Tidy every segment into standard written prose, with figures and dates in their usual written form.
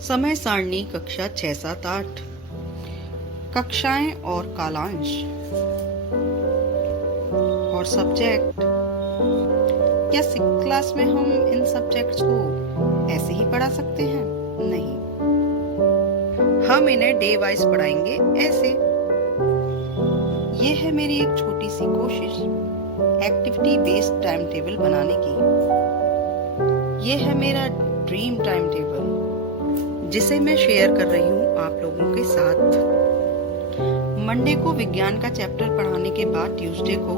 समय सारणी कक्षा 6, 7, 8। कक्षाएं और कालांश और सब्जेक्ट। क्या 6th क्लास में हम इन सब्जेक्ट्स को ऐसे ही पढ़ा सकते हैं? नहीं, हम इन्हें डे वाइज पढ़ाएंगे ऐसे। ये है मेरी एक छोटी सी कोशिश एक्टिविटी बेस्ड टाइम टेबल बनाने की। ये है मेरा ड्रीम टाइम टेबल जिसे मैं शेयर कर रही हूँ आप लोगों के साथ। मंडे को विज्ञान का चैप्टर पढ़ाने के बाद ट्यूसडे को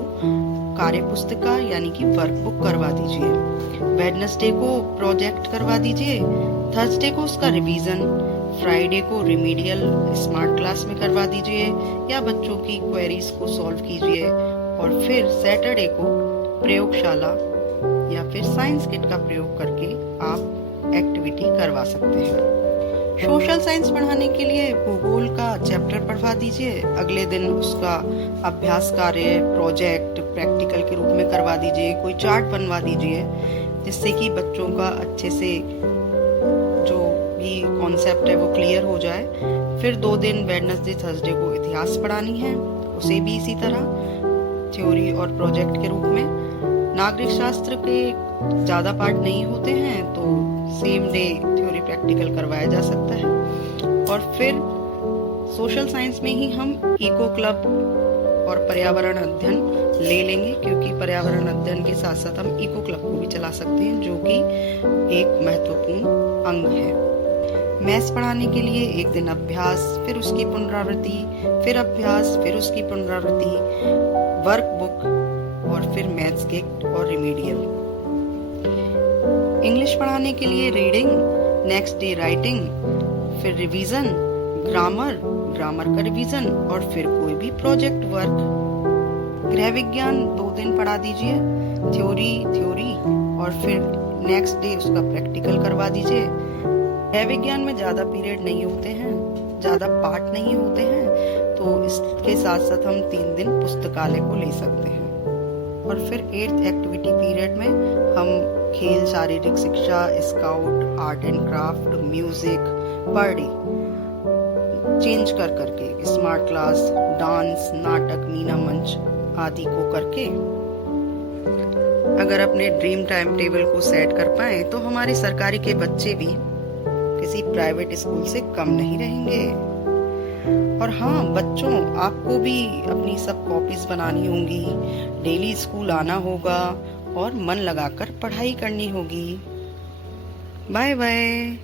कार्य पुस्तिका यानी कि वर्कबुक करवा दीजिए। वेडनेसडे को प्रोजेक्ट करवा दीजिए। थर्सडे को उसका रिवीजन। फ्राइडे को रिमीडियल स्मार्ट क्लास में करवा दीजिए या बच्चों की क्वेरीज को सॉल्व कीजिए। और फिर सैटरडे को प्रयोगशाला या फिर साइंस किट का प्रयोग करके आप एक्टिविटी करवा सकते हैं। सोशल साइंस पढ़ाने के लिए भूगोल का चैप्टर पढ़वा दीजिए। अगले दिन उसका अभ्यास कार्य, प्रोजेक्ट प्रैक्टिकल के रूप में करवा दीजिए। कोई चार्ट बनवा दीजिए जिससे कि बच्चों का अच्छे से जो भी कॉन्सेप्ट है वो क्लियर हो जाए। फिर 2 दिन वेडनेसडे थर्सडे को इतिहास पढ़ानी है, उसे भी इसी तरह थ्योरी और प्रोजेक्ट के रूप में। नागरिक शास्त्र के ज्यादा पार्ट नहीं होते हैं तो सेम डे थ्योरी प्रैक्टिकल करवाया जा सकता है। और फिर सोशल साइंस में ही हम इको क्लब और पर्यावरण अध्ययन ले लेंगे, क्योंकि पर्यावरण अध्ययन के साथ साथ हम इको क्लब को भी चला सकते हैं जो कि एक महत्वपूर्ण अंग है। मैथ्स पढ़ाने के लिए एक दिन अभ्यास, फिर उसकी पुनरावृत्ति, फिर अभ्यास, फिर उसकी पुनरावृत्ति, वर्कबुक और फिर मैथ्स किट और रिमीडियल। इंग्लिश पढ़ाने के लिए रीडिंग, नेक्स्ट डे राइटिंग, फिर रिवीजन, ग्रामर का रिवीजन और फिर कोई भी प्रोजेक्ट वर्क। गृह विज्ञान 2 दिन पढ़ा दीजिए, थ्योरी और फिर नेक्स्ट डे उसका प्रैक्टिकल करवा दीजिए। गृह विज्ञान में ज्यादा पीरियड नहीं होते हैं, ज्यादा पार्ट नहीं होते हैं, तो इसके साथ साथ हम 3 दिन पुस्तकालय को ले सकते हैं। और फिर 8th एक्टिविटी पीरियड में हम खेल, शारीरिक शिक्षा, scout, art and craft, music per day change कर करके स्मार्ट क्लास, डांस, नाटक, मीना मंच आदि को करके अगर अपने ड्रीम टाइम टेबल को सेट कर पाए तो हमारे सरकारी के बच्चे भी किसी प्राइवेट स्कूल से कम नहीं रहेंगे। और हाँ बच्चों, आपको भी अपनी सब कॉपीज बनानी होंगी, डेली स्कूल आना होगा और मन लगाकर पढ़ाई करनी होगी। Bye bye.